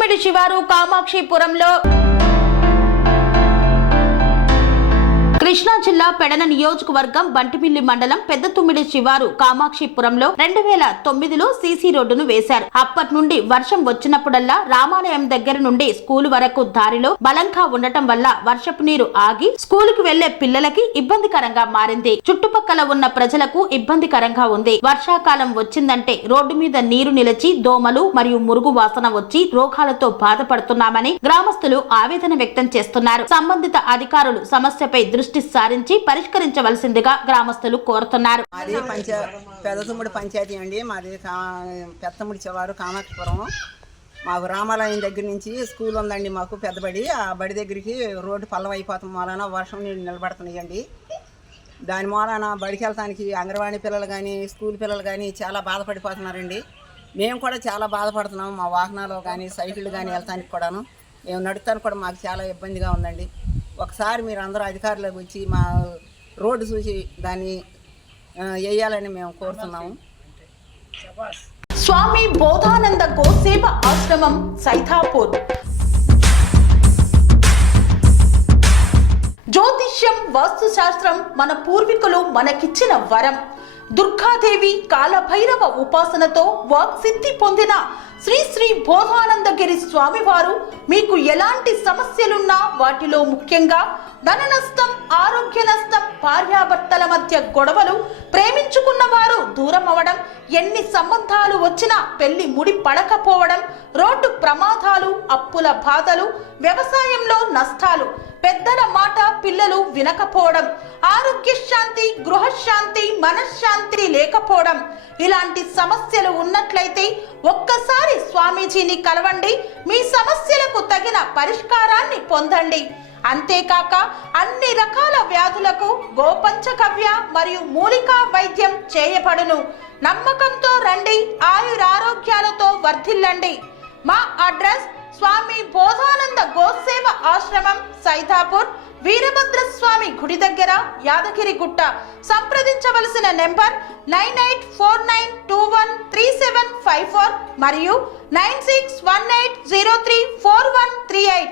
పెద్దతుమ్మిడి శివారు కామాక్షిపురంలో కృష్ణా జిల్లా పెడన నియోజకవర్గం బంటిమిల్లి మండలం పెద్దతుమ్మిడి శివారు కామాక్షిపురంలో 2009లో సీసీ రోడ్డును వేశారు. అప్పటి నుండి వర్షం వచ్చినప్పుడల్లా రామాలయం దగ్గర నుండి స్కూల్ వరకు దారిలో బలంగా ఉండటం వల్ల వర్షపు నీరు ఆగి స్కూలుకు వెళ్లే పిల్లలకి ఇబ్బందికరంగా మారింది. చుట్టుపక్కల ఉన్న ప్రజలకు ఇబ్బందికరంగా ఉంది. వర్షాకాలం వచ్చిందంటే రోడ్డు మీద నీరు నిలిచి దోమలు మరియు మురుగు వాసన వచ్చి రోగాలతో బాధపడుతున్నామని గ్రామస్తులు ఆవేదన వ్యక్తం చేస్తున్నారు. సంబంధిత అధికారులు సమస్యపై దృష్టి సారించి పరిష్కరించవలసిందిగా గ్రామస్తులు కోరుతున్నారు. పెద్దతుమ్మిడి పంచాయతీ అండి. మాది పెద్దతుమ్మిడి శివారు కామాక్షిపురం. మాకు రామాలయం దగ్గర నుంచి స్కూల్ ఉందండి. మాకు పెద్దబడి ఆ బడి దగ్గరికి రోడ్డు పల్లం అయిపోతాం మూలన వర్షం నీళ్ళు నిలబడుతున్నాయండి. దాని మూలన బడికి వెళ్తానికి అంగన్వాడీ పిల్లలు కానీ స్కూల్ పిల్లలు కానీ చాలా బాధపడిపోతున్నారండి. మేము కూడా చాలా బాధపడుతున్నాం. మా వాహనాలు కానీ సైకిళ్ళు కానీ వెళ్తానికి కూడాను మేము నడుస్తానికి కూడా మాకు చాలా ఇబ్బందిగా ఉందండి. ఒకసారి మీరు అందరూ అధికారులకు వచ్చి మా రోడ్డు చూసి దాన్ని వేయాలని మేము కోరుతున్నాము. స్వామి బోధానంద గోసేవ ఆశ్రమం సైథాపూర్. జ్యోతిష్యం వాస్తుశాస్త్రం మన పూర్వీకులు మనకిచ్చిన వరం. దుర్గాదేవి కాలభైరవ ఉపాసనతో వాక్సిద్ధి పొందిన శ్రీ శ్రీ బోధానందగిరి స్వామివారు మీకు ఎలాంటి సమస్యలున్నా వాటిలో ముఖ్యంగా ధన నష్టం, ఆరోగ్య నష్టం, భార్యాభర్తల మధ్య గొడవలు, ప్రేమించుకున్న వారు దూరం అవడం, ఎన్ని సంబంధాలు వచ్చినా పెళ్లి ముడి పడకపోవడం, రోడ్డు ప్రమాదాలు, అప్పుల బాధలు, వ్యవసాయంలో నష్టాలు, పెద్దల మాట పిల్లలు వినకపోవడం, ఆరోగ్య శాంతి, గృహశాంతి, మనశ్శాంతి లేకపోవడం, ఇలాంటి సమస్యలు ఉన్నట్లయితే ఒక్కసారి స్వామీజీని కలవండి. మీ సమస్యలకు తగిన పరిష్కారాన్ని పొందండి. అంతేకాక అన్ని రకాల వ్యాధులకు గోపంచకవ్య మరియు మూలికా వైద్యం చేయబడును. నమ్మకంతో రండి, ఆయురారోగ్యాలతో వర్ధిల్లండి. మా అడ్రస్ స్వామి బోధానంద గోసేవ ఆశ్రమం సైథాపూర్, వీరభద్రస్వామి గుడి దగ్గర, యాదగిరిగుట్ట. సంప్రదించవలసిన నెంబర్ 9849213754 మరియు 9618034138.